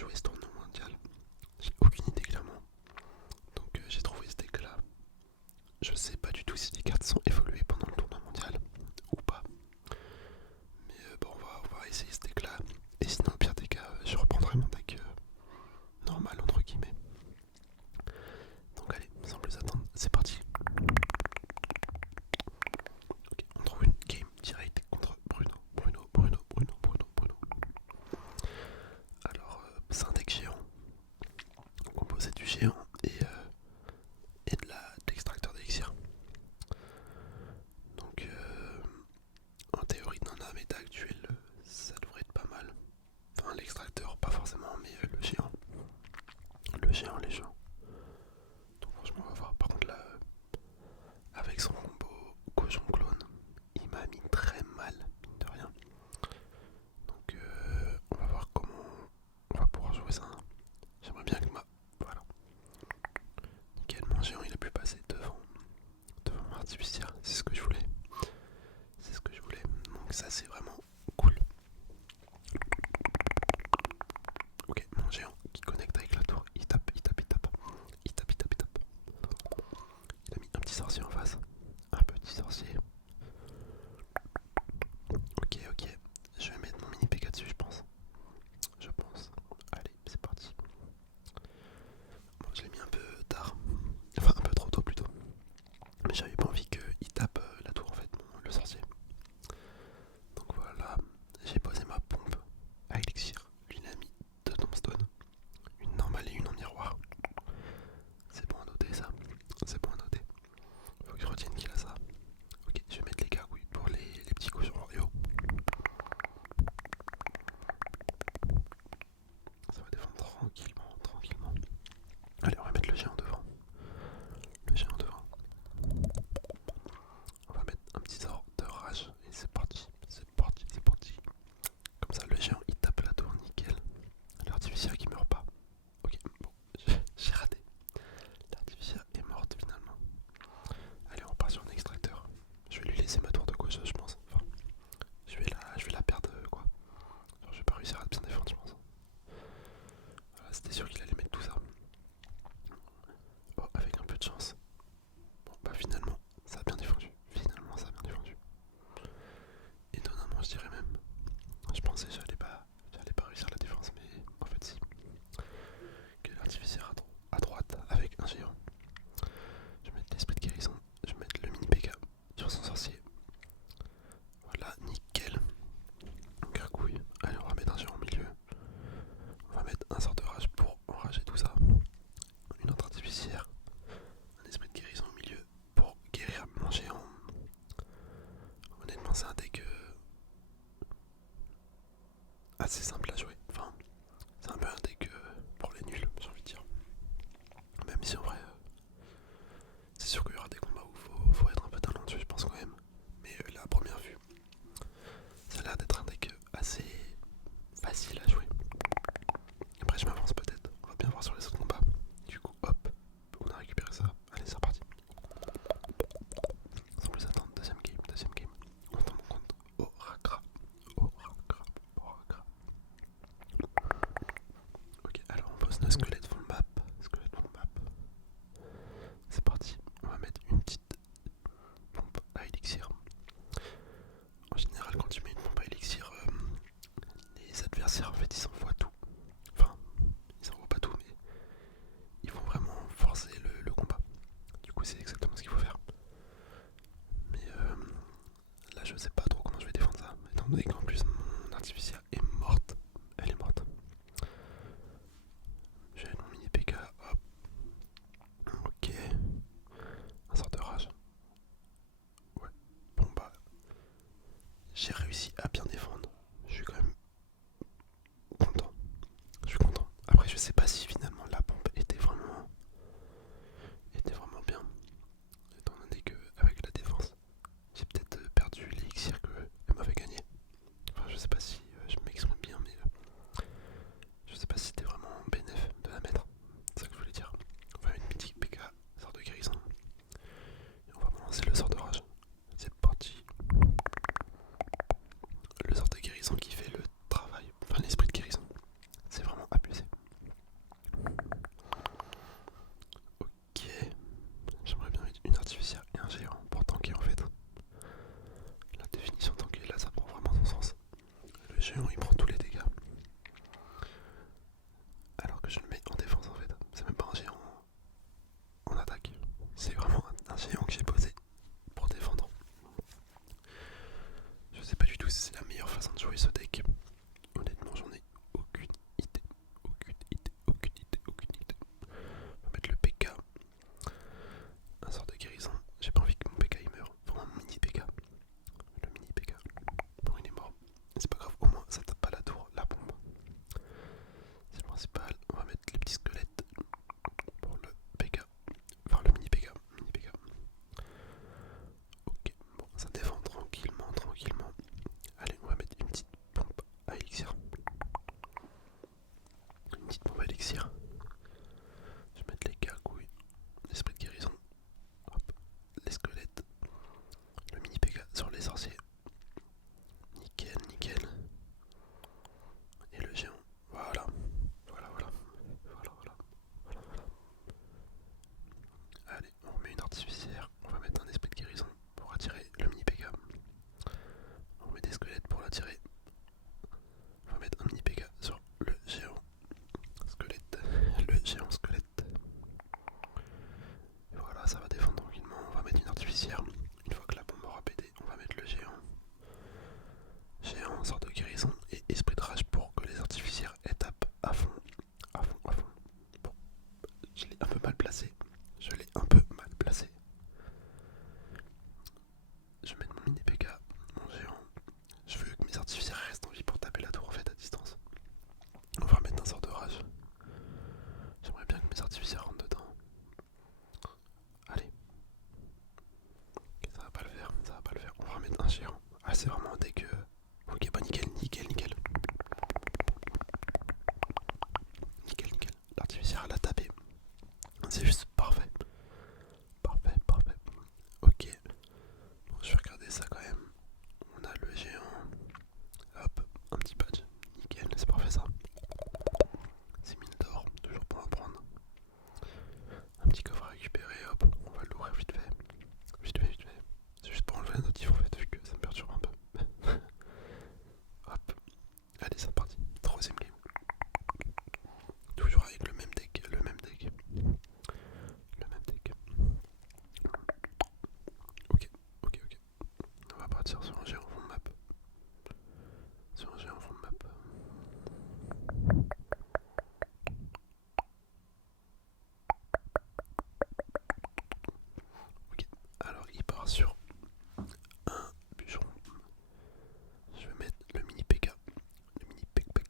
jouer ce tournoi mondial. J'ai aucune idée clairement. Donc j'ai trouvé ce deck là. Je sais pas du tout si les cartes sont évoluées pendant le tournoi mondial ou pas. Mais bon, on va essayer ce deck là. Et sinon, au pire des cas, je reprendrai mon deck normal entre guillemets. Donc allez, sans plus attendre, c'est parti. Ok, on trouve une game directe contre Bruno. Alors, c'est un deck géant, composé du géant et de l'extracteur d'élixir. Donc, en théorie, dans un méta actuel, ça devrait être pas mal. Enfin, l'extracteur, pas forcément, mais le géant. Les géants. Donc, franchement, on va voir. Par contre, là, avec son combo cochon clone, il m'a mis très mal, mine de rien. Donc, on va voir comment on va pouvoir jouer ça. J'aimerais bien que voilà. Nickel, mon géant, il a pu passer devant mon artificière. C'est ce que je voulais. C'est ce que je voulais. Donc, ça, c'est vraiment cool. Ok, mon géant qui connecte avec la tour, il tape. Il a mis un petit sorcier en face. Un petit sorcier. Ok. Je vais mettre mon mini PK dessus, je pense. Allez, c'est parti. Bon, je l'ai mis un peu tard. Enfin, un peu trop tôt plutôt. Mais j'avais pas envie qu'il tape la tour en fait, le sorcier. Donc voilà, j'ai posé ma pompe à élixir. Lui, il a mis deux tombstones. Une normale et une en miroir. C'est bon à noter ça. C'est bon à noter. Faut que je retienne qu'il a ça. Ok, je vais mettre les gargouilles pour les petits cochons royaux. Ça va défendre tranquillement. Allez, on va mettre le géant devant. On va mettre un petit sort de rage et c'est parti. Comme ça, le géant il tape la tour, nickel. L'artificière qui meurt pas. Ok, bon, j'ai raté. L'artificière est morte finalement. Allez, on part sur un extracteur. Je vais lui laisser ma tour de gauche, je pense. Enfin, je vais la perdre quoi. Genre, je vais pas réussir à bien défendre, je pense. Voilà, c'était sûr qu'il allait mettre tout ça. Oh, avec un peu de chance. Bon, bah finalement, ça a bien défendu. Étonnamment, je dirais même. Je pensais que j'allais pas réussir la défense, mais en fait si. Que l'artificière à droite avec un géant. Je vais mettre l'esprit de guérison. Je vais mettre le mini PK sur son sorcier. Voilà, nickel. Gargouille. Allez, on va mettre un géant au milieu. On va mettre un sort de rage pour enrager tout ça. Une autre artificière. Un esprit de guérison au milieu pour guérir mon géant. Honnêtement, c'est un deck assez simple à jouer. Enfin, c'est un peu un deck pour les nuls, j'ai envie de dire. Même si en vrai, c'est sûr qu'il y aura des combats où faut être un peu talentueux, je pense quand même. Mais là, à première vue, ça a l'air d'être un deck assez facile à jouer. Après, je m'avance peut-être. On va bien voir sur les autres combats. Du coup, hop, on a récupéré ça. Allez, c'est reparti. Sans plus attendre, deuxième game. On tombe en compte. Oracra. Ok, alors on pose nos squelettes full map. C'est parti. On va mettre une petite pompe à élixir. En général, quand tu mets une pompe à élixir, les adversaires en fait ils s'envoient tout. Enfin, ils s'envoient pas tout, mais ils vont vraiment forcer le combat. Du coup, c'est exactement ce qu'il faut faire. Mais là, je sais pas trop comment je vais défendre ça, étant donné qu'en plus mon artificière est morte. Elle est morte. J'ai mon mini PK, hop. Ok. Un sort de rage. Ouais. Bon bah, j'ai réussi à bien défendre. Je suis quand même content. Après, je sais pas si finalement la pompe était vraiment bien. Étant donné qu'avec la défense, j'ai peut-être perdu l'élixir qu'elle m'avait gagné. Enfin, je sais pas si je m'exprime bien, mais je sais pas si c'était vraiment bénéf de la mettre. C'est ça que je voulais dire. On va mettre une petite PK, sort de guérison. Et on va balancer le sort de rage. C'est parti. Le sort élixir. Je vais mettre les gargouilles, l'esprit de guérison, hop, les squelettes, le mini P.K. sur les sorciers. Nickel, nickel. Et le géant. Voilà. Voilà, voilà. Voilà, voilà. Voilà, voilà. Allez, on remet une artificière. On va mettre un esprit de guérison pour attirer le mini P.K. On remet des squelettes pour l'attirer. On va mettre un mini P.K. sur le géant squelette. Le géant squelette. Et voilà, ça va défendre tranquillement. On va mettre une artificière. Une fois que la bombe aura pété, on va mettre le géant. Géant, sorte de guérison et esprit de rage pour que les artificières étapent à fond. À fond, à fond. Bon, je l'ai un peu mal placé. Je l'ai un peu mal placé. Je vais mettre mon mini P.K. Mon géant. Je veux que mes artificières restent en vie pour taper la tour en fait à distance. On va remettre un sort de rage. J'aimerais bien que mes artificières rentrent dedans. Allez. Ok, ça va pas le faire, ça va pas le faire. On va remettre un géant. Ah, c'est vraiment dégueu. Ok, bah nickel, nickel, nickel. Nickel, nickel. L'artificière l'a tapé. C'est juste parfait. Parfait, parfait. Ok. Bon, je vais regarder ça quand même. On a le géant. Hop, un petit badge. Nickel, c'est parfait ça. 6000 d'or, toujours pour en prendre. Un petit coffre à récupérer, hop, on va l'ouvrir vite fait. Vite fait, vite fait. C'est juste pour enlever la notif en fait, vu que ça me perturbe un peu. Hop, allez, c'est parti. Troisième game. Toujours avec le même deck, le même deck. Le même deck. Ok, ok, ok. On va partir sur un géant fond de map. Sur un géant fond de map. Ok, alors il part sur un bûcheron. Je vais mettre le mini P.K. Le mini P.K.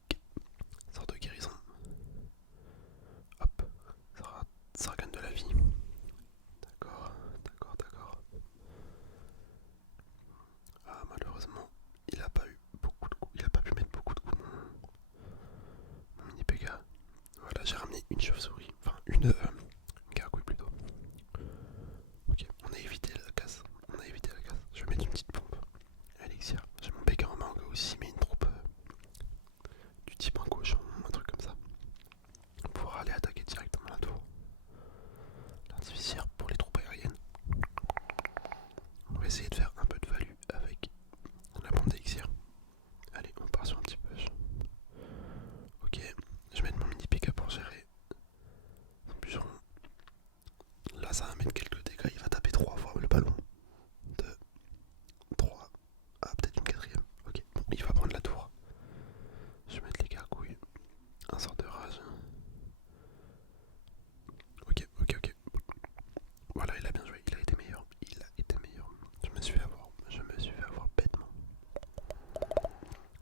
Sort de guérison. Hop, ça regagne de la vie. D'accord, d'accord, d'accord. Ah, malheureusement, il a pas eu beaucoup de coups. Il a pas pu mettre beaucoup de coups, mon mini P.K. Voilà, j'ai ramené une chauve-souris. Enfin, une gargouille plutôt. Ok, on a évité la casse. On a évité la casse. Je vais mettre une petite pompe. Elixir. J'ai mon P.K. en mangue aussi, mais une troupe du type un cochon, un truc comme ça. Pour aller attaquer directement la tour. L'artificière pour les troupes aériennes. On va essayer de faire un peu de value avec la bombe d'élixir. Allez, on part sur un petit push. Ok, je vais mettre mon mini P.K. pour gérer son bûcheron. Là, ça va mettre quelques dégâts. Il va taper 3 fois le ballon. 2, 3. Ah, peut-être une quatrième. Ok, bon, il va prendre la tour. Je vais mettre les gargouilles. Un sort de rage. Ok, ok, ok. Voilà, il a bien joué. Il a été meilleur. Il a été meilleur. Je me suis fait avoir. Je me suis fait avoir bêtement.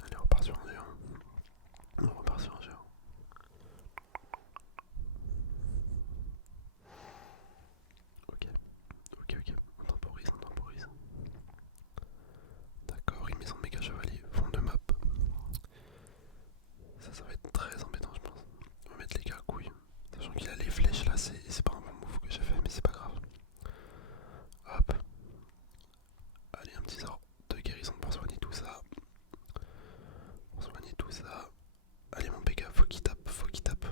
Allez, on repart sur un géant. On repart sur un géant. Ok, ok, ok. On temporise, on temporise. D'accord, il met son méga chevalier. Fond de map. Ça va être très embêtant, je pense. On va mettre les gargouilles. Sachant qu'il a les flèches là, c'est pas un bon move que j'ai fait, mais c'est pas grave. Hop. Allez, un petit sort de guérison pour soigner tout ça. Pour soigner tout ça. Allez, mon P.K. faut qu'il tape, faut qu'il tape.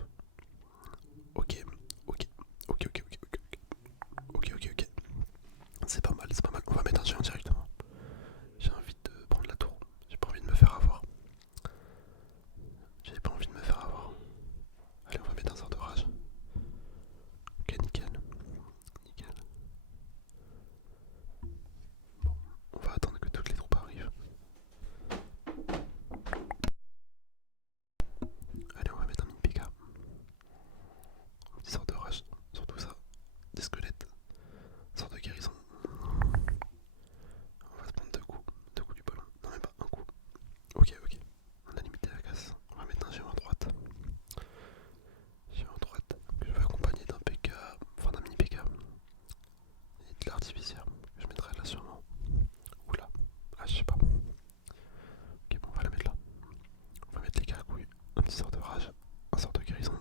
Ok, ok, ok, ok, ok, ok, ok, ok, ok. C'est pas mal, c'est pas mal. On va mettre un géant directement. J'ai envie de prendre la tour. J'ai pas envie de me faire avoir. J'ai pas envie de me faire avoir. Allez, on va mettre un sort de rage. Ok, nickel. Nickel. Bon, on va attendre que toutes les troupes arrivent. Allez, on va mettre un mini P.K. Un petit sort de rage sur tout ça. Des squelettes. Sort de guérison. On va se prendre deux coups du ballon. Non, même pas un coup. Ok, ok. On a limité la casse. On va mettre un géant à droite. Géant à droite. Que je vais accompagner d'un P.K. Enfin d'un mini P.K. Et de l'artificière. Je mettrai là sûrement. Oula. Ah, je sais pas. Ok, bon, on va la mettre là. On va mettre les gargouilles. Un petit sort de rage. Un sort de guérison.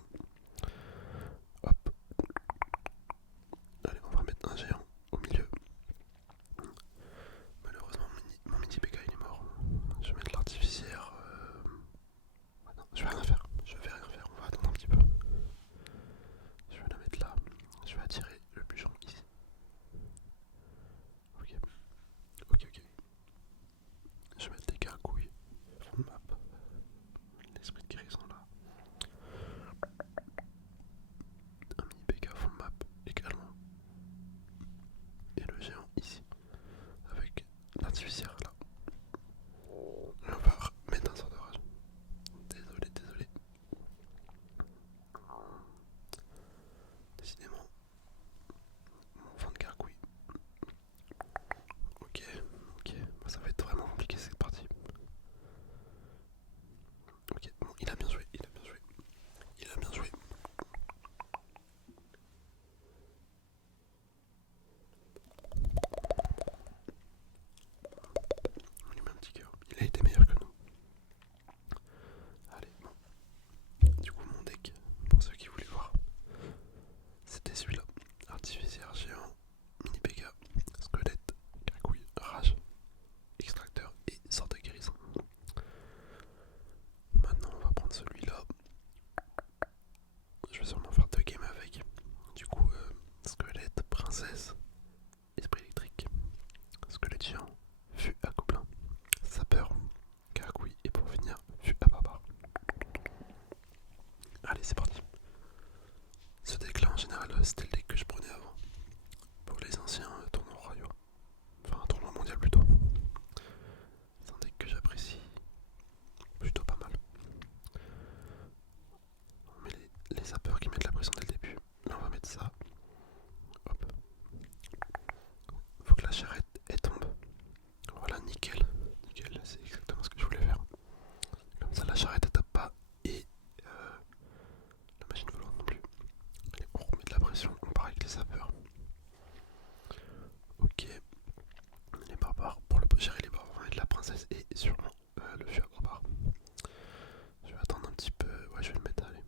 sapeurs qui mettent la pression dès le début. Là on va mettre ça. Hop. Faut que la charrette elle tombe. Voilà, nickel. Nickel, c'est exactement ce que je voulais faire. Comme ça la charrette elle tape pas et la machine volante non plus. Allez, on remet de la pression, on part avec les sapeurs. Ok. Les barbares, pour le gérer les barbares, on va mettre la princesse et sûrement le vieux barbare. Je vais attendre un petit peu, ouais je vais le mettre, allez.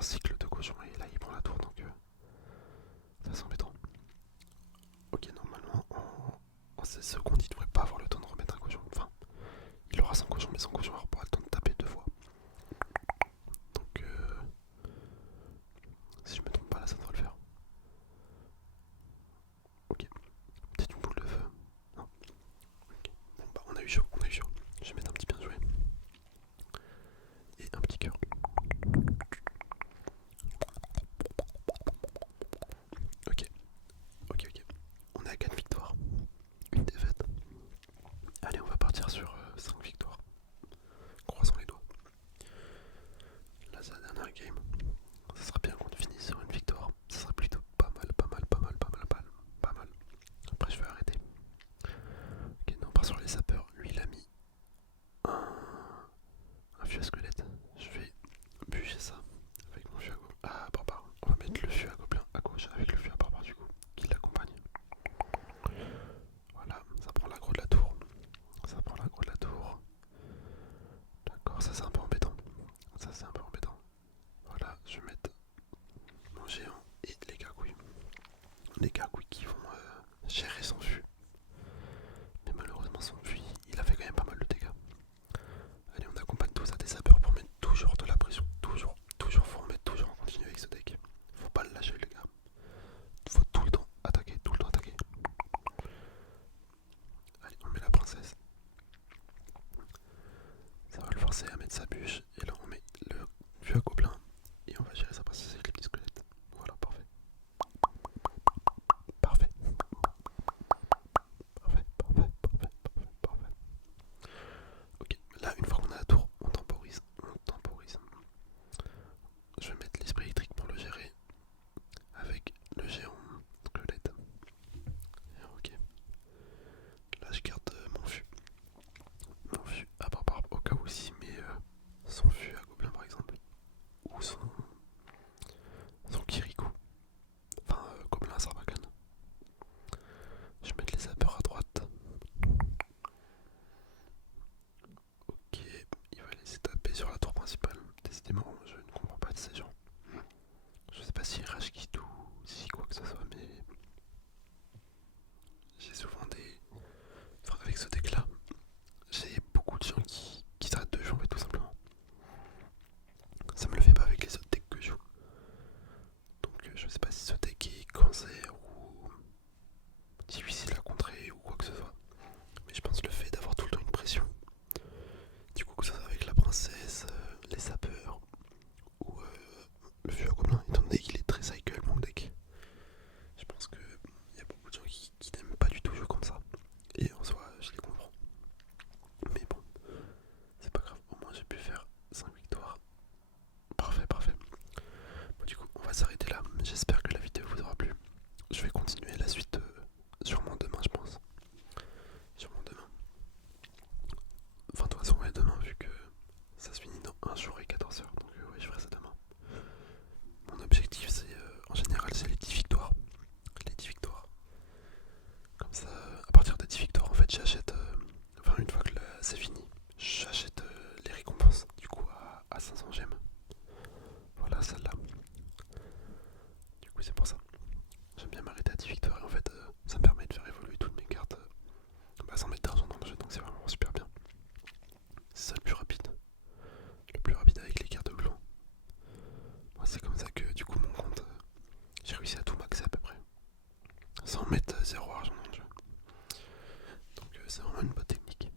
plusieurs cycles de cochons et là il prend la tour donc ça c'est embêtant. Ok, normalement en 16 secondes il devrait pas avoir le temps de remettre un cochon. Enfin, il aura son cochon mais son cochon aura pas le temps de taper 2 fois. Donc si je me trompe pas là ça devrait le faire. Ok, peut-être une boule de feu. Non. Ok, bon bah on a eu chaud, on a eu chaud. Je vais mettre un petit bien joué. Et un petit cœur. Ok, ok, ok. On est à 4 victoires. Une défaite. Allez, on va partir sur 5 victoires. Croisons les doigts. Là, c'est la dernière game. Ça sera bien qu'on finisse sur une victoire. Ça serait plutôt pas mal, pas mal, pas mal, pas mal, pas mal. Après, je vais arrêter. Ok, non, on part sur les sapeurs. Lui, il a mis un fût à squelette. Je vais bûcher ça avec mon fût à barbare. On va mettre le fût à gobelin à gauche avec le fût à barbare du coup, qui l'accompagne. Voilà, ça prend l'aggro de la tour. Ça prend l'aggro de la tour. D'accord, ça c'est un peu embêtant. Ça c'est un peu embêtant. Voilà, je vais mettre mon géant et les gargouilles. Les gargouilles qui vont gérer son fût. Mais malheureusement son fût, il a fait quand même pas mal de dégâts. Allez, on accompagne tout ça des sapeurs pour mettre toujours de la pression. Toujours, toujours, faut remettre toujours en continu avec ce deck. Faut pas le lâcher les gars. Faut tout le temps attaquer, tout le temps attaquer. Allez, on met la princesse. Ça va le forcer à mettre sa bûche. Et là on met le vieux à gobelin. Et on va gérer sa princesse avec les petits squelettes. Voilà, parfait. Parfait. Parfait, parfait, parfait, parfait, parfait. Ok, là une fois qu'on a la tour, on temporise. On temporise. Je vais mettre l'esprit électrique pour le gérer. Avec le géant squelette. Ok. Là je garde mon fût. Mon fût à barbare au cas où si, mais son fût à gobelin par exemple. Ou son Kirikou. Enfin, gobelin à Sarbacane. Je vais mettre les sapeurs à droite. Ok, il va laisser taper sur la tour principale. Décidément, je ne comprends pas de ces gens. Je sais pas si rage quitte ou si quoi que ce soit, mais j'ai souvent des. Enfin, avec ce deck là, j'ai beaucoup de gens qui s'arrêtent de jouer tout simplement. Ça me le fait pas avec les autres decks que je joue. Donc je sais pas si ce deck est cancer ou difficile à contrer ou quoi que ce soit. Mais je pense le fait d'avoir tout le temps une pression. Du coup que ça soit avec la princesse, les sapeurs ou le vieux à gobelin, étant donné qu'il est très cycle mon deck. Je pense qu'il y a beaucoup de gens qui n'aiment pas du tout jouer comme ça. Et en soi, je les comprends. Mais bon, c'est pas grave, au moins j'ai pu faire 5 victoires. Parfait, parfait. Bon, du coup, on va s'arrêter là. J'espère que la vidéo vous aura plu. Je vais continuer la suite sûrement demain, je pense. Sûrement demain. Enfin, de toute façon, ouais, demain, vu que ça se finit dans 1 jour et 14 heures. Donc, ouais, je ferai ça demain. Mon objectif, c'est en général, c'est les 10 victoires. Les 10 victoires. Comme ça, à partir des 10 victoires, en fait, j'achète. Enfin, une fois que c'est fini, j'achète les récompenses. Du coup, à 500 gemmes. Voilà, celle-là. Du coup, c'est pour ça. J'aime bien m'arrêter à 10 victoires et en fait, ça me permet de faire évoluer toutes mes cartes sans mettre d'argent dans le jeu. Donc, c'est vraiment super bien. C'est ça le plus rapide. Le plus rapide avec les cartes de clan. Moi, c'est comme ça que, du coup, mon compte, j'ai réussi à tout maxer à peu près. Sans mettre 0 argent dans le jeu. Donc, c'est vraiment une bonne technique.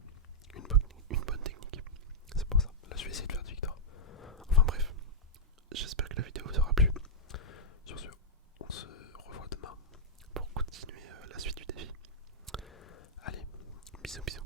Une bonne technique. C'est pour ça. Là, je vais essayer de faire 10 victoires. Enfin, bref. J'espère que la vidéo vous aura plu. Sur ce, on se revoit demain pour continuer la suite du défi. Allez, bisous bisous.